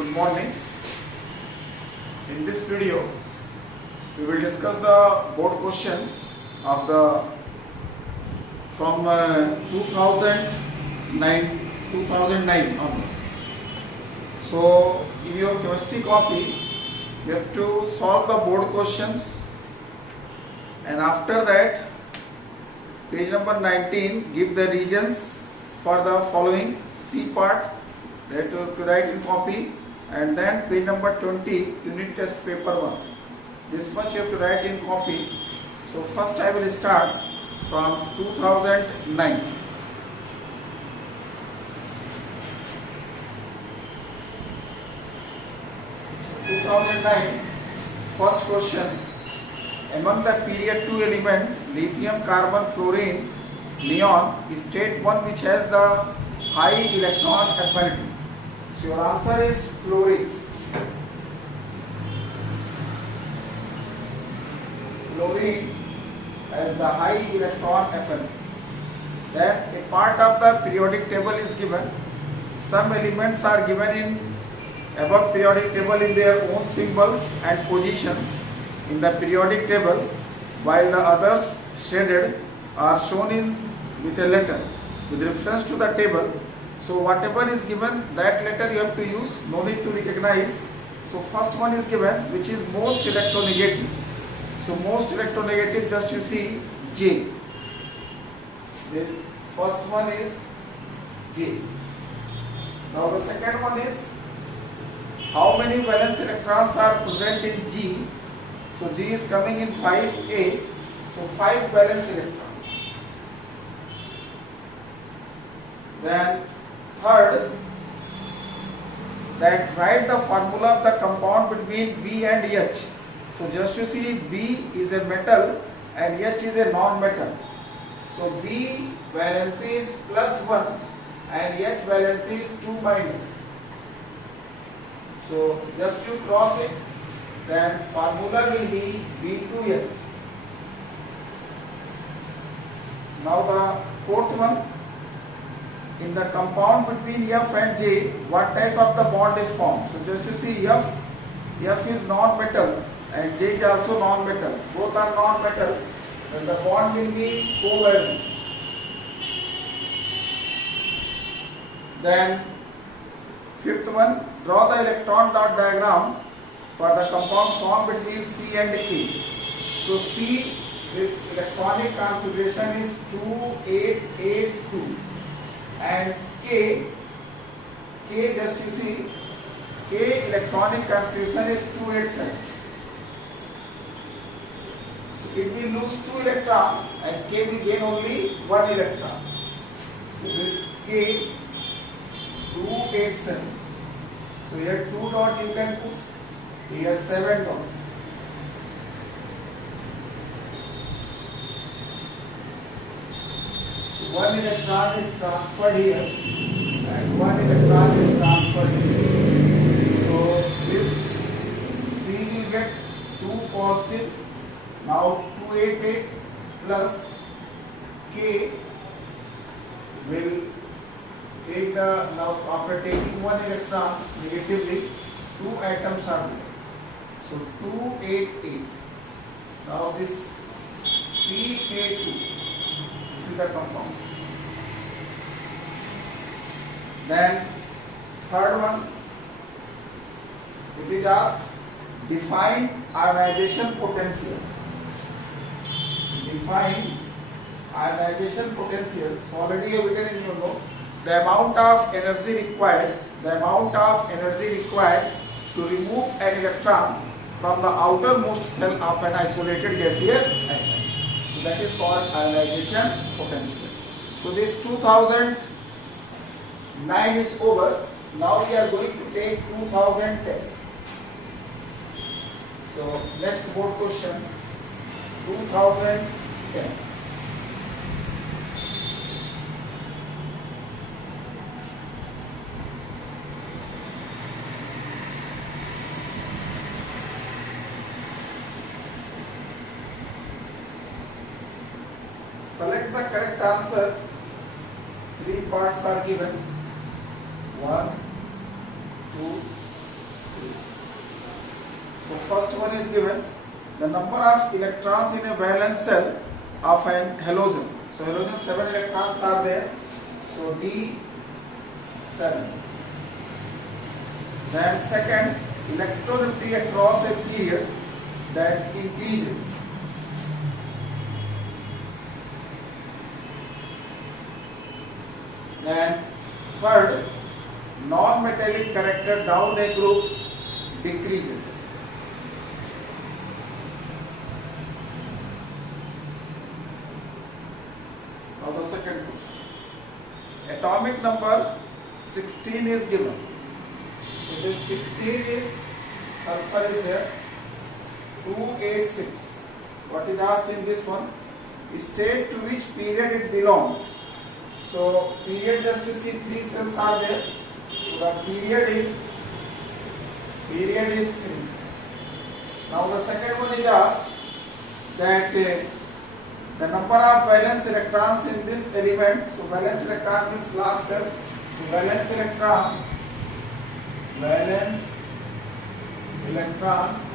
Good morning. In this video, we will discuss the board questions of the from 2009 onwards. So, in your chemistry copy, you have to solve the board questions, and after that, page number 19, give the regions for the following C part that you have to write in copy, and then page number 20, unit test paper 1. This much you have to write in copy. So first I will start from 2009. So 2009, first question. Among the period 2 element lithium, carbon, fluorine, neon, state one which has the high electron affinity. So your answer is fluorine. Fluorine has the high electron affinity. Then a part of the periodic table is given. Some elements are given in above periodic table in their own symbols and positions in the periodic table, while the others shaded are shown in with a letter with reference to the table. So whatever is given, that letter you have to use, no need to recognize. So first one is given, which is most electronegative. So most electronegative, just you see J. This first one is J. Now the second one is how many valence electrons are present in G. So G is coming in 5A. So 5 valence electrons. Then third, that write the formula of the compound between B and H. So just you see B is a metal and H is a non-metal. So B valence is +1 and H valence is 2-. So just you cross it, then formula will be B2H. Now the fourth one, in the compound between F and J, what type of the bond is formed? So just you see F is non-metal and J is also non-metal. Both are non-metal, and the bond will be covalent. Then fifth one, draw the electron dot diagram for the compound formed between C and K. So C, this electronic configuration is 2882, and K just you see, K electronic configuration is 287. So it will lose 2 electrons and K will gain only 1 electron. So this K 287. So here 2 dot you can put, here 7 dot. So 1 electron is transferred here and 1 electron is transferred here. So this C will get 2 positive. Now 288 plus K will take the, now after taking 1 electron negatively, 2 atoms are there. So 288. Now this CK2, this is the compound. Then third one, it is asked, define ionization potential. Define ionization potential. So already you have written in your note the amount of energy required to remove an electron from the outermost cell of an isolated gaseous atom. So that is called ionization potential. So this 2009 is over. Now we are going to take 2010. So next board question, 2010. Select the correct answer. 3 parts are given. 1, 2, first one is given the number of electrons in a valence shell of an halogen. So halogen 7 electrons are there. So D7. Then second, electronegativisity across a period that increases. Then third, non-metallic character down a group decreases. Now the second question. Atomic number 16 is given. So this 16 is sulfur is there. 286. What is asked in this one? State to which period it belongs. So period, just to see, 3 cells are there. So the period is 3. Now the second one is asked that the number of valence electrons in this element. So valence electron means last cell. So valence electrons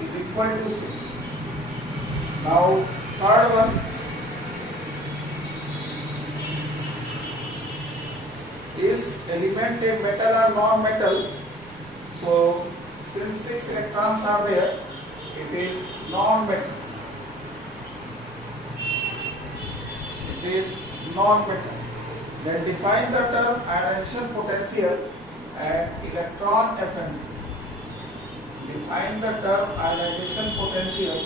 is equal to 6. Now third one is element a metal or non-metal. So since 6 electrons are there, it is non-metal. Then define the term ionization potential and electron affinity. Define the term ionization potential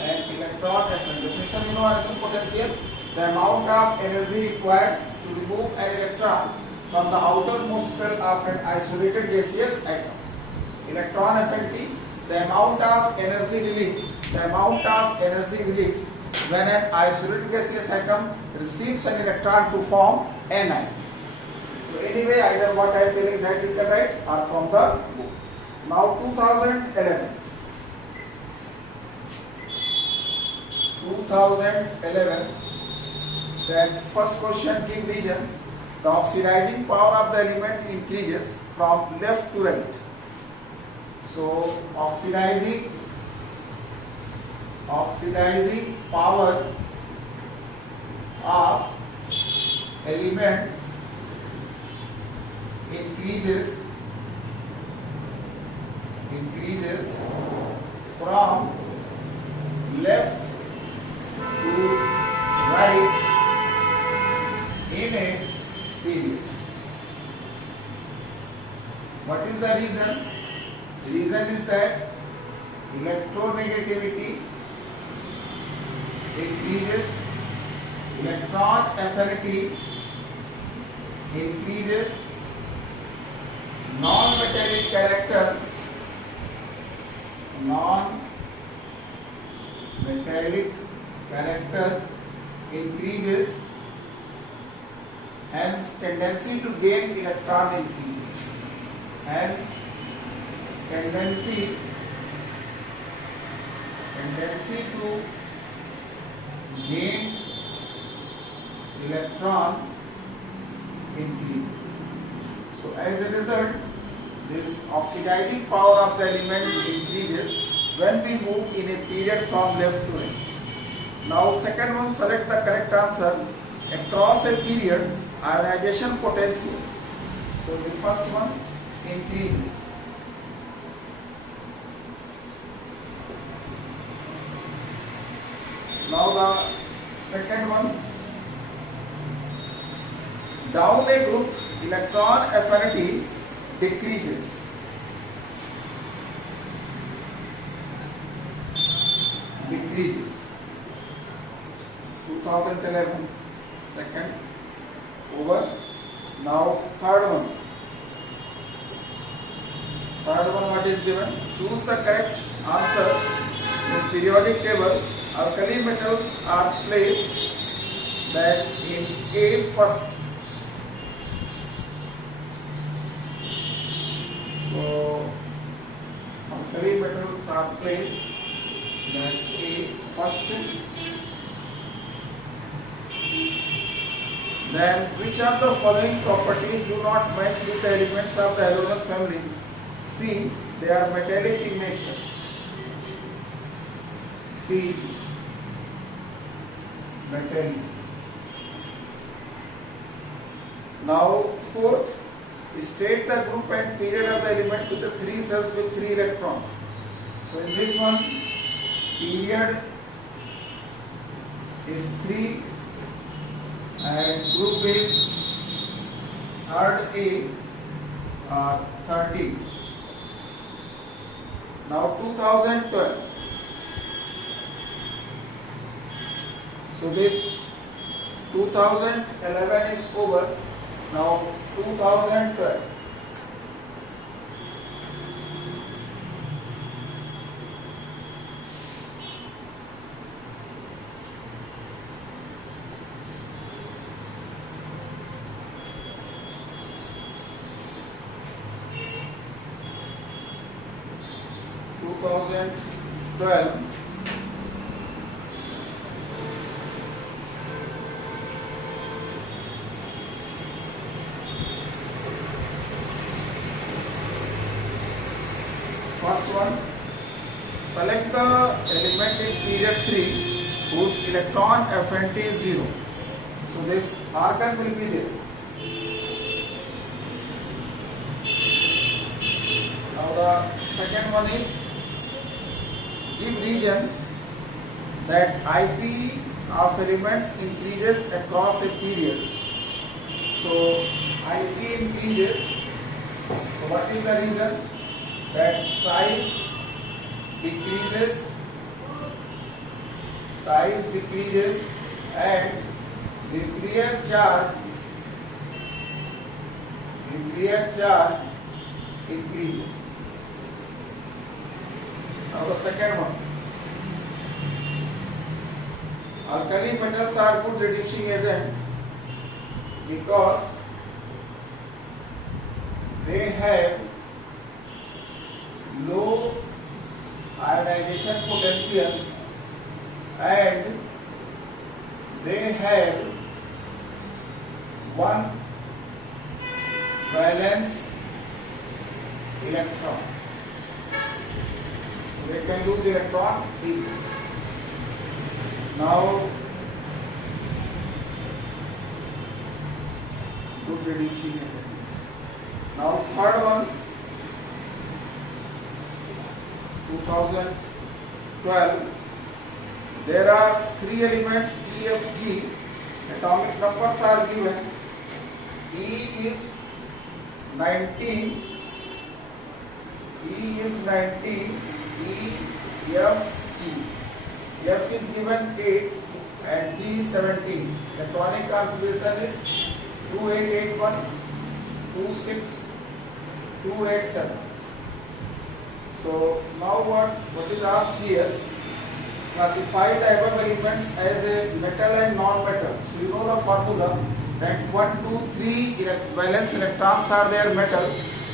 and electron affinity. Definition of ionization potential: the amount of energy required to remove an electron from the outermost cell of an isolated gaseous atom. Electron affinity: the amount of energy released. When an isolated gaseous atom receives an electron to form anion. So anyway, either what I am telling that you can write or from the book. Now 2011. Then first question, give reason. The oxidizing power of the element increases from left to right. So oxidizing power of elements increases from left to right in a period. What is the reason? The reason is that electronegativity increases, electron affinity increases, non-metallic character increases, hence tendency to gain electron increases. Hence tendency to gain electron increases. So as a result, this oxidizing power of the element increases when we move in a period from left to right. Now second one, select the correct answer. Across a period, ionization potential. So the first one increases. Now the second one, down a group, electron affinity decreases. Decreases. 2011, second, over. Now third one. What is given? Choose the correct answer. In periodic table, alkali metals are placed that in A first. So alkali metals are placed that A first. Then which of the following properties do not match with the elements of the halogen family? C. They are metallic in nature. C metal. Now fourth, state the group and period of the element with the 3 cells with 3 electrons. So in this one, period is 3 and group is third A 30. Now 2012. So this 2011 is over. Now 2012. First one, select the element in period 3 whose electron affinity is 0. So this argon will be there. Now the second one is give region that IP of elements increases across a period. So IP increases. So what is the reason? That size decreases and nuclear charge increases. Now the second one, alkali metals are good reducing agent because they have low ionization potential and they have one valence electron. So they can lose electron easily. Now good reducing agents. Now third one, 2012, there are 3 elements E, F, G. Atomic numbers are given. E is 19, E, F, G. F is given 8 and G is 17. Atomic configuration is 2881, 26, 287. So now what is asked here, classify the above elements as a metal and non-metal. So you know the formula that 1, 2, 3 valence electrons are there metal,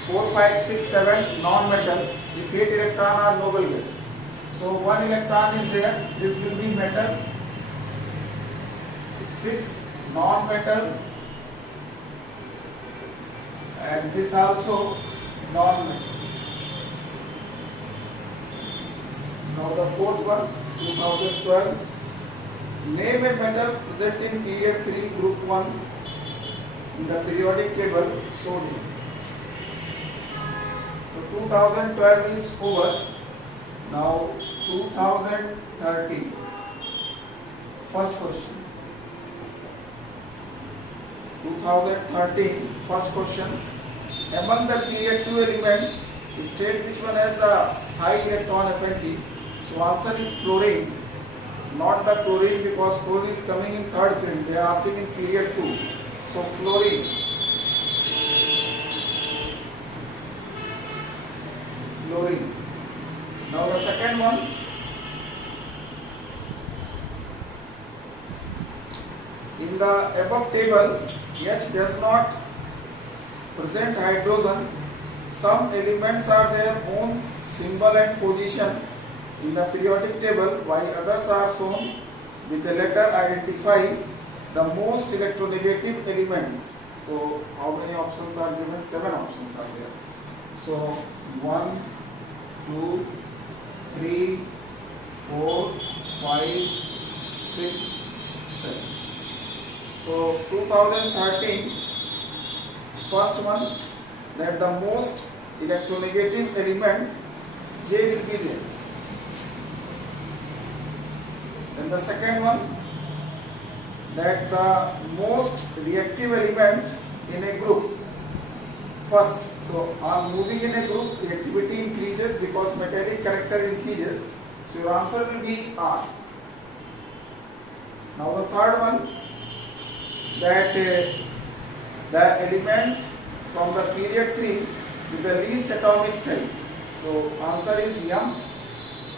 4, 5, 6, 7 non-metal, if 8 electrons are noble gas. So 1 electron is there, this will be metal, 6 non-metal and this also non-metal. Now the fourth one, 2012, name a metal present in period 3 group 1 in the periodic table, sodium. So 2012 is over. Now 2013. First question. 2013, first question. Among the period 2 elements, state which one has the high electron affinity. So answer is fluorine, not the chlorine, because chlorine is coming in third period. They are asking in period 2. So fluorine. Now the second one. In the above table, H does not present hydrogen. Some elements are their own symbol and position in the periodic table, while others are shown with the letter identify the most electronegative element. So how many options are given? 7 options are there. So 1, 2, 3, 4, 5, 6, 7. So 2013, first one, that the most electronegative element J will be there. Then the second one, that the most reactive element in a group first. So on moving in a group, reactivity increases because metallic character increases. So your answer will be R. Now the third one, that the element from the period 3 with the least atomic size. So answer is M,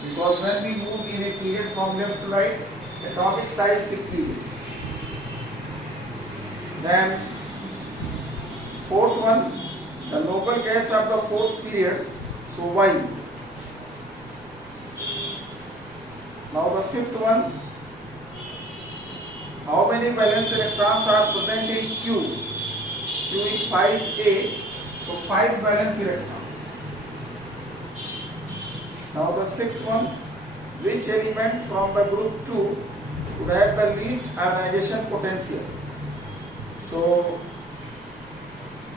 because when we move in a period from left to right, atomic size decreases. Then fourth one, the noble gas of the fourth period, so Y. Now the fifth one, how many valence electrons are present in Q? Q is 5A, so 5 valence electrons. Now the sixth one, which element from the group 2 would have the least ionization potential? So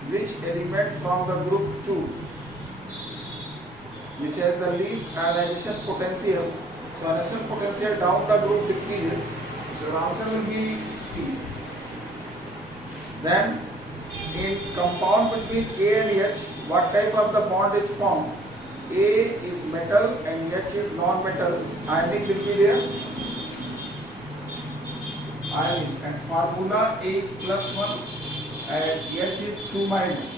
which element from the group 2 which has the least ionization potential? So ionization potential down the group decreases. So the answer will be P. Then in compound between A and H, what type of the bond is formed? A is metal and H is non-metal. Ionic will be there. Ionic, and formula A is +1 and H is 2 minus.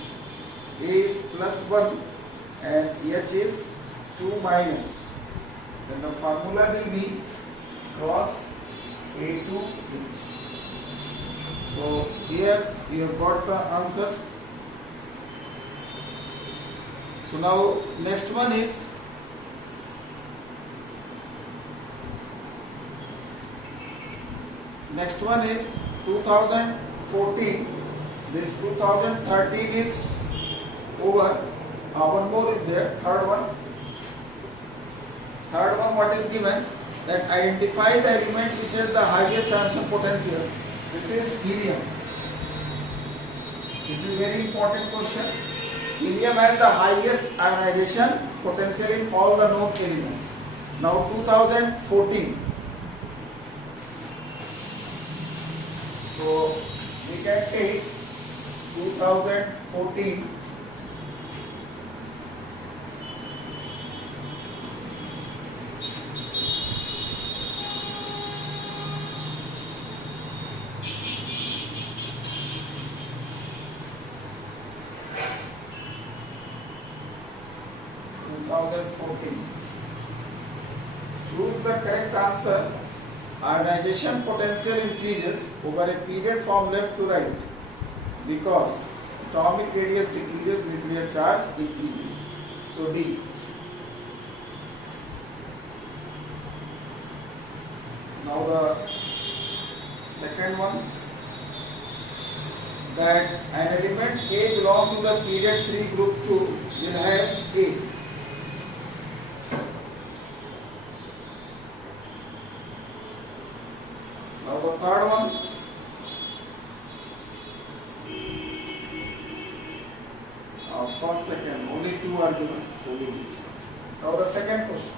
A is +1 and H is 2 minus. Then the formula will be cross A to H. So here you have got the answers. So now next one is next one is 2014. This 2013 is over. One more is there. Third one. Third one, what is given? That identify the element which has the highest ionization potential. This is helium. This is very important question. Helium has the highest ionization potential in all the known elements. Now 2014. So we can take 2014. Choose the correct answer. Ionization potential increases over a period from left to right because atomic radius decreases, nuclear charge increases. So D. Now the second one, that an element A belongs to the period 3 group 2 will have A. Now the third one, first, second, only two are given. So leave it. Now the second question.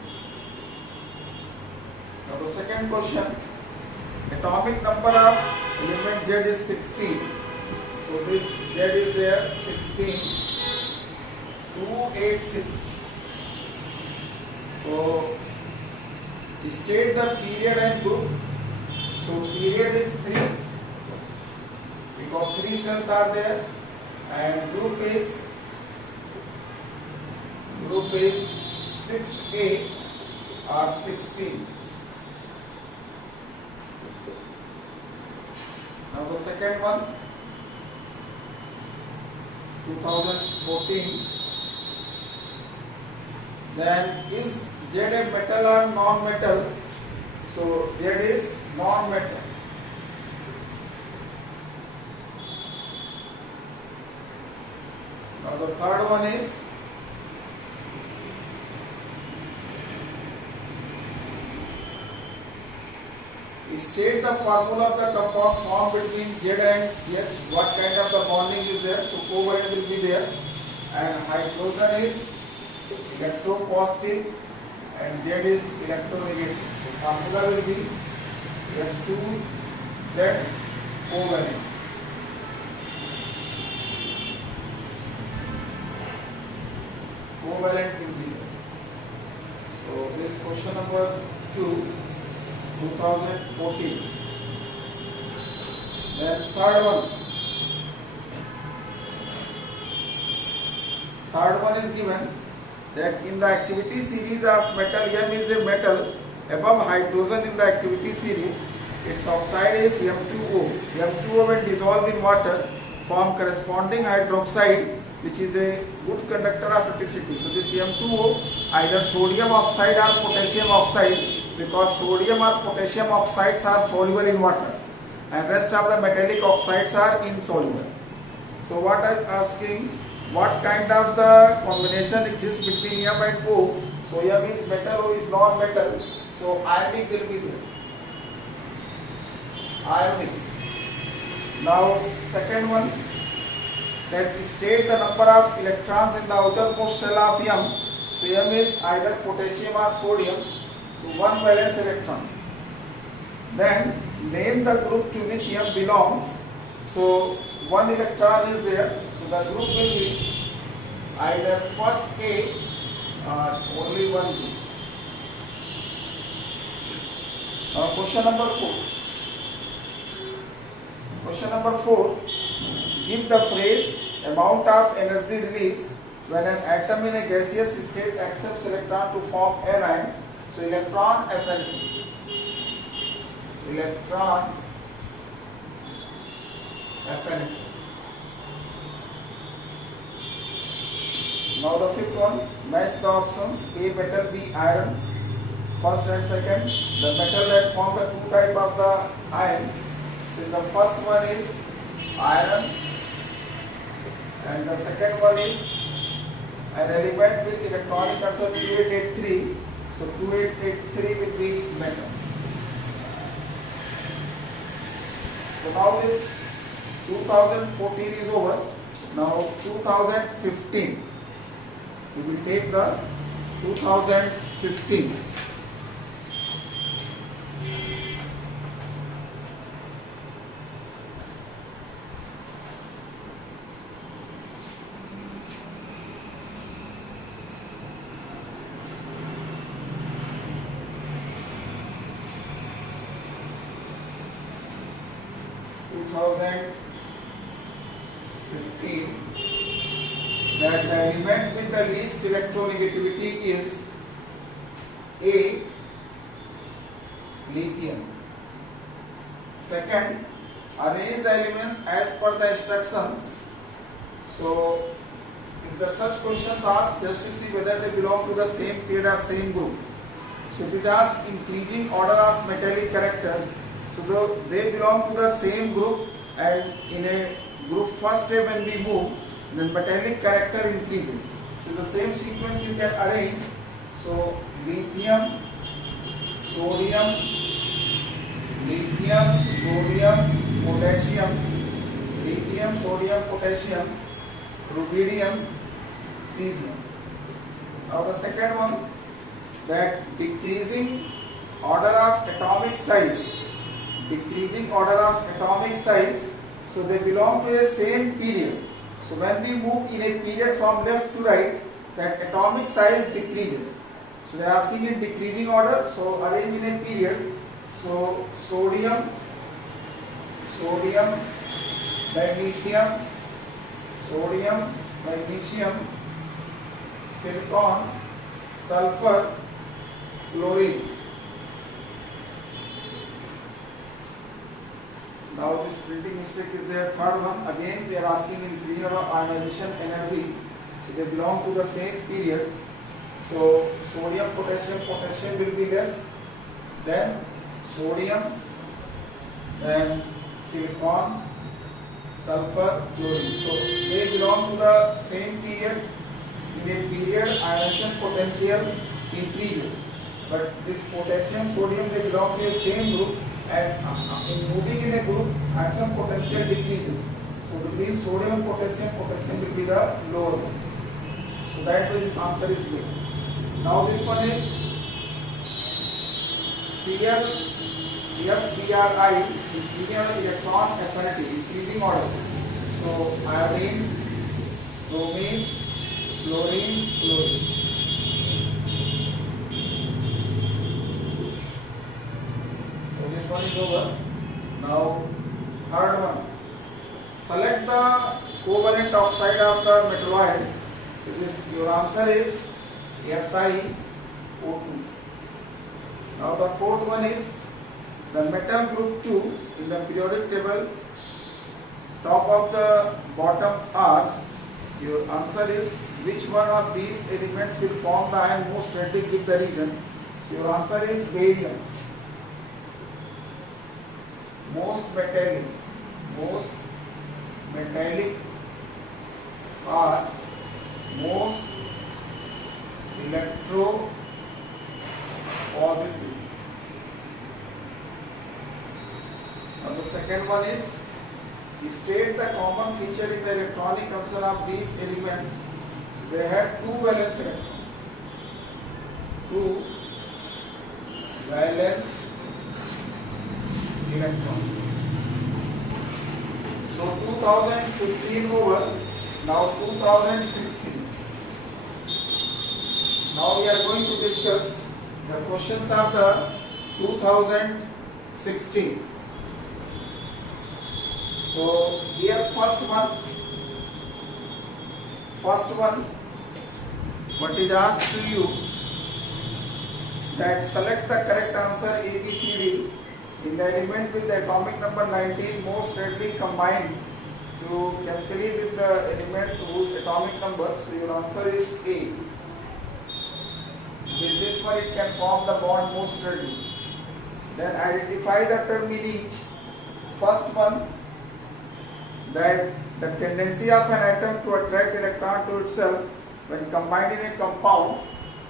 Now the second question, atomic number of element Z is 16. So this Z is there, 16, 286. So state the period and group. So period is 3 because 3 cells are there, and group is 6A or 16. Now the second one, 2014. Then is Z a metal or non-metal? So Z is non-metal. Now the third one is State the formula of the compound formed between Z and H. What kind of the bonding is there? So covalent will be there, and hydrogen is electropositive and Z is electronegative. So formula will be H2Z covalent. Covalent will be there. So this question number 2, 2014. Then third one is given that in the activity series of metal, M is a metal above hydrogen in the activity series, its oxide is M2O. M2O when dissolved in water form corresponding hydroxide, which is a good conductor of electricity. So this M2O either sodium oxide or potassium oxide, because sodium or potassium oxides are soluble in water and rest of the metallic oxides are insoluble. So what I am asking, what kind of the combination exists between M and O? So M is metal, O is non-metal, so ionic will be there. Ionic. Now second one, that state the number of electrons in the outermost shell of M. So M is either potassium or sodium, so one valence electron. Then name the group to which M belongs. So one electron is there, so the group will be either first A or only one B. Now question number 4. Question number 4. Give the phrase amount of energy released when an atom in a gaseous state accepts electron to form anion. So electron affinity. Electron affinity. Now the fifth one, match the options. A metal, B iron. First and second, the metal that form the two type of the ions. So the first one is iron, and the second one is an element with electronic answer 2883. So 2883 will be metal. So now this 2014 is over. Now 2015. We will take the 2015. That the element with the least electronegativity is A, lithium. Second, arrange the elements as per the instructions. So if the such questions asked, just to see whether they belong to the same period or same group. So it is asked increasing order of metallic character. So they belong to the same group, and in a group first step when we move, the metallic character increases. So the same sequence you can arrange. So lithium, sodium, lithium, sodium, potassium, lithium, sodium, potassium, rubidium, cesium. Now the second one, that decreasing order of atomic size. Decreasing order of atomic size, so they belong to the same period. So when we move in a period from left to right, that atomic size decreases. So they are asking in decreasing order, so arrange in a period. So sodium, magnesium, silicon, sulfur, chlorine. Now this printing mistake is there. Third one, again they are asking in period of ionization energy. So they belong to the same period. So sodium, potassium will be less. Then sodium, then silicon, sulfur, chlorine. So they belong to the same period. In a period, ionization potential increases. But this potassium, sodium, they belong to the same group. and in moving in a group, action potential decreases. So between sodium and potassium will be the lower one. So that way this answer is B. Now this one is Cl FBRI is giving an electron affinity, increasing order. So iodine, bromine, fluorine, chlorine. So this one is over. Now third one. Select the covalent oxide of the metalloid. So this your answer is SiO2. Now the fourth one is the metal group 2 in the periodic table, top of the bottom R. Your answer is which one of these elements will form the ion most readily, give the reason. So your answer is barium. Most metallic or most electropositive. Now the second one is state the common feature in the electronic capsule of these elements. They have two valence electrons. Two valence electrons. So 2015 over, now 2016. Now we are going to discuss the questions of the 2016. So here first one, what is asked to you that select the correct answer A, B, C, D in the element with the atomic number 19 most readily combined to chemically with the element whose atomic number. So your answer is A. With this one it can form the bond most readily. Then identify the term in each. First one, that the tendency of an atom to attract electron to itself when combined in a compound,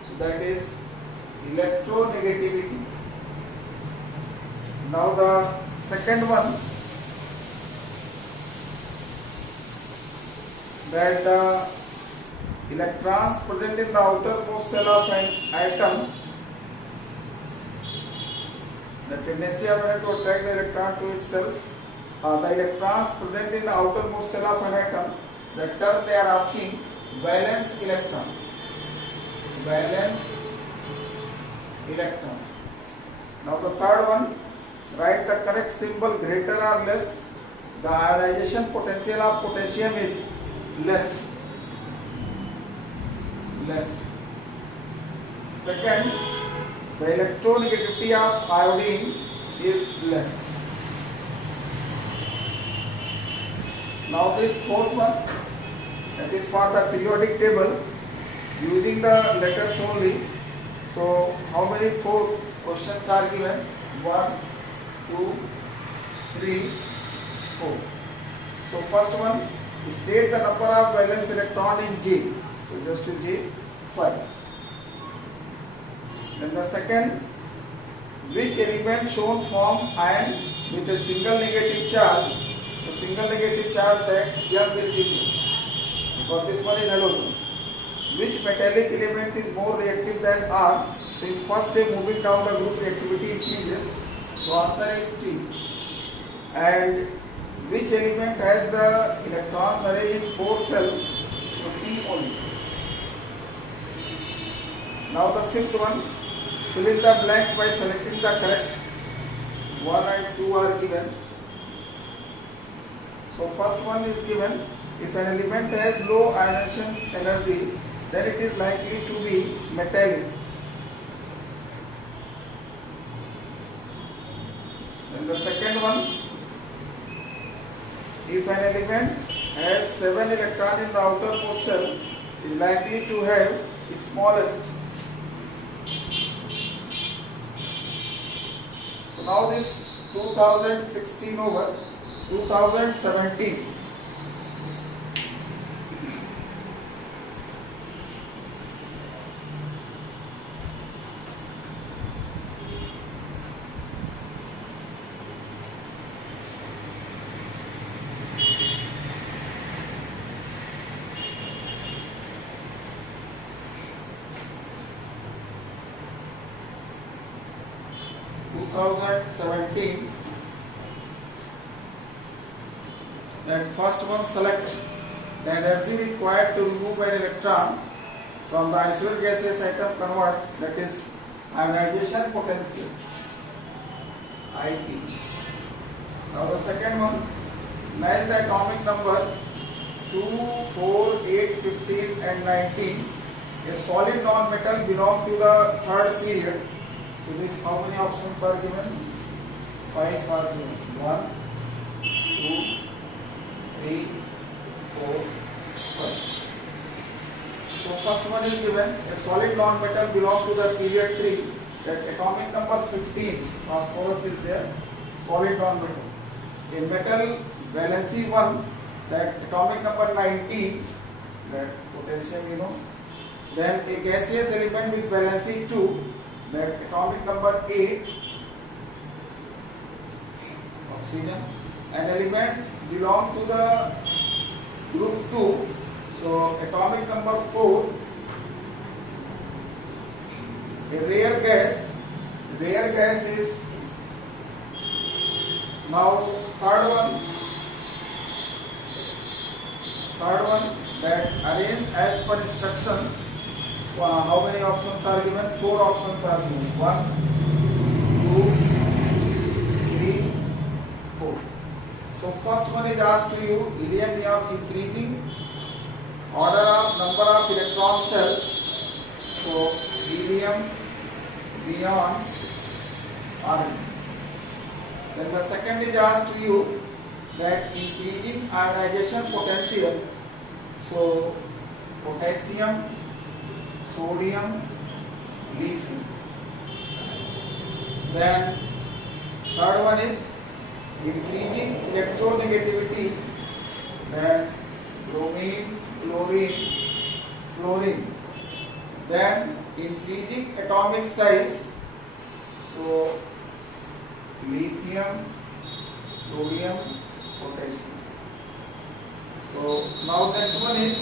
so that is electronegativity. Now the second one, that the electrons present in the outermost shell of an atom, the tendency of an atom to attract the electron to itself. The electrons present in the outermost shell of an atom, the term they are asking valence electron. Valence electrons. Now the third one, write the correct symbol greater or less. The ionization potential of potassium is less. Second, the electronegativity of iodine is less. Now this fourth one, that is for the periodic table using the letters only. So how many 4 questions are given? 1, 2, 3, 4. So first one, state the number of valence electron in J. So just to J, 5. Then the second, which element shown form ion with a single negative charge. So single negative charge, that M will be given because this one is halogen. Which metallic element is more reactive than R? So in first step moving down the group reactivity increases. So answer is T. And which element has the electrons arrayed in 4 cells? So T only. Now the fifth one, fill in the blanks by selecting the correct. 1 and 2 are given. So first one is given, if an element has low ionization energy, then it is likely to be metallic. Then the second one, if an element has 7 electrons in the outermost shell, it is likely to have the smallest. So now this 2016 over 2017. 2017, that first one, select the energy required to remove an electron from the isolated gaseous atom, convert, that is ionization potential, IP. Now the second one, match the atomic number 2, 4, 8, 15 and 19. A solid non-metal belong to the third period. So this, how many options are given? 5 are given. 1, 2, 3, 4, 5. So first one is given, a solid non-metal belong to the period 3. That atomic number 15, phosphorus is there, solid non-metal. A metal valency 1, that atomic number 19, that potassium, you know. Then a gaseous element with valency 2, that atomic number 8, oxygen. An element belong to the group 2, so atomic number 4, a rare gas is 2. Now third one, that arrange as per instructions. How many options are given? 4 options are given. 1, 2, 3, 4. So first one is asked to you, helium neon increasing order of number of electron cells. So helium, neon, Rn. Then the second is asked to you, that increasing ionization potential. So potassium, sodium, lithium. Then third one is increasing electronegativity. Then bromine, chlorine, fluorine. Then increasing atomic size. So lithium, sodium, potassium. So now next one is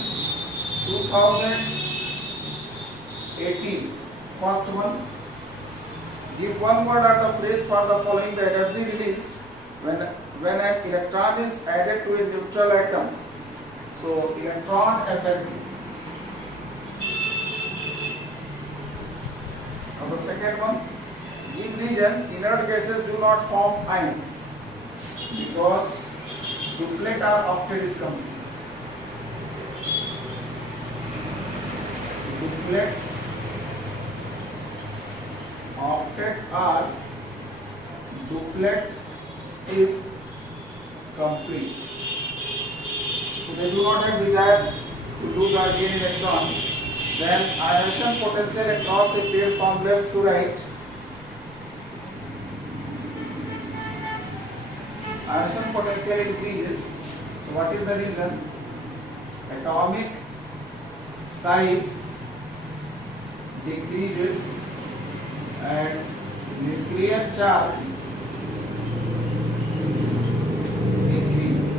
2018. First one, give one word or the phrase for the following the energy released when an electron is added to a neutral atom. So electron affinity. Now the second one, give reason inert gases do not form ions because duplet or octet is complete. Duplet, octet or duplet is complete. So they do not have desire to lose or gain electron. Then ionization potential across a period from left to right. Ionization potential increases. So what is the reason? Atomic size decreases and nuclear charge increases.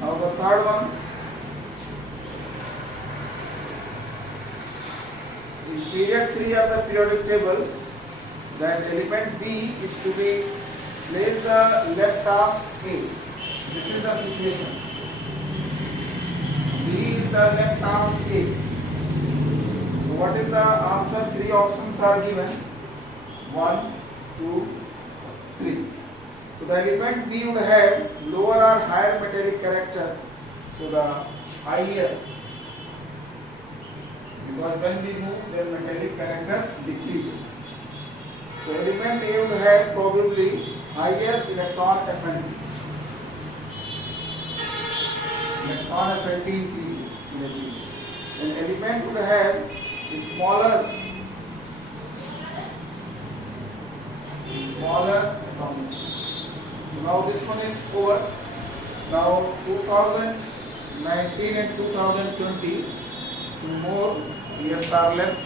Now the third one, in period 3 of the periodic table, that element B is to be placed the left of A. This is the situation. B is the left of A. So what is the answer? 3 options are given. 1, 2, 3. So the element B would have lower or higher metallic character. So the higher. Because when we move, then metallic character decreases. So element A would have probably higher electron affinity. Electron affinity increases in a B. Then element would have a smaller atomic. So now this one is over. Now 2019 and 2020, 2 more years are left.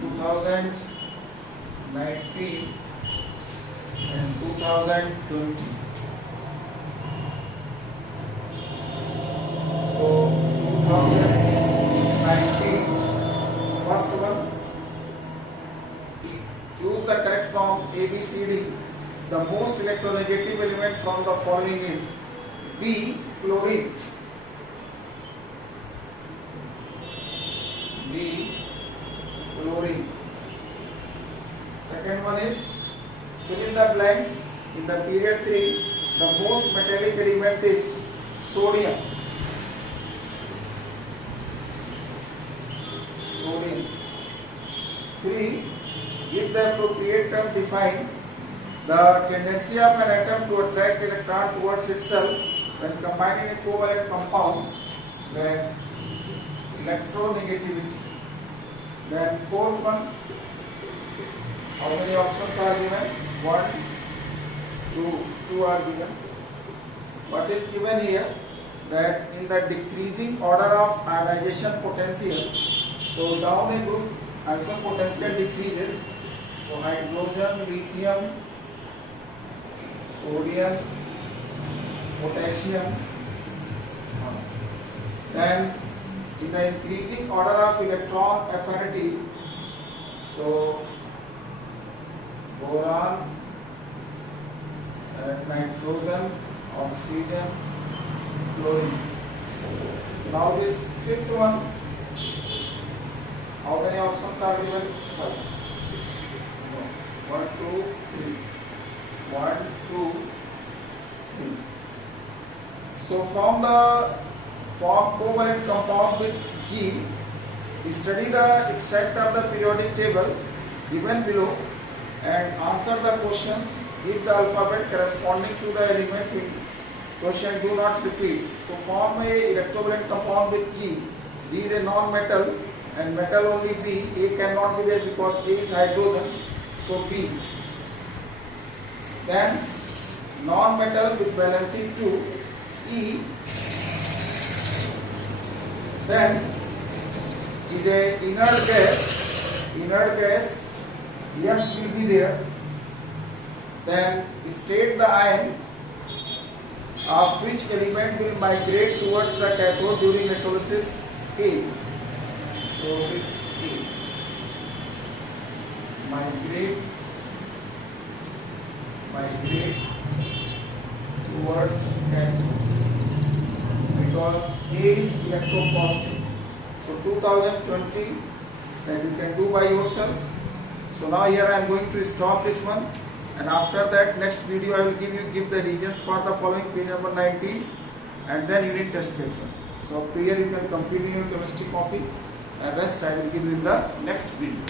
(2019) and 2020. So 2019, first one, choose the correct form A, B, C, D. The most electronegative element from the following is B, fluorine. B, fluorine. Second one is, fill in the blanks. In the period 3, the most metallic element is sodium. Sodium. 3, give the appropriate term. Define the tendency of an atom to attract electron towards itself when combined in a covalent compound. Then electronegativity. Then fourth one, how many options are given? 1, 2 are given. What is given here? That in the decreasing order of ionization potential, so down a group, ionization potential decreases. So hydrogen, lithium, sodium, potassium. Then in the increasing order of electron affinity, so boron, nitrogen, oxygen, fluorine. Now this fifth one, how many options are given? 5. 1, 2, 3. 1, 2, 3. So from the form covalent compound with G, study the extract of the periodic table given below and answer the questions. Give the alphabet corresponding to the element in question. Do not repeat. So form a electrovalent compound with G. G is a non-metal and metal only B. A cannot be there because A is hydrogen. So B. Then non-metal with valency 2, E. Then is a inert gas. Inert gas, F will be there. Then state the ion of which element will migrate towards the cathode during electrolysis. A. So this A. Migrate towards cathode because A is electropositive. So 2020 that you can do by yourself. So now here I am going to stop this one, and after that next video I will give the regions for the following page number 19 and then unit test paper. So up to here you can complete in your chemistry copy, and rest I will give you in the next video.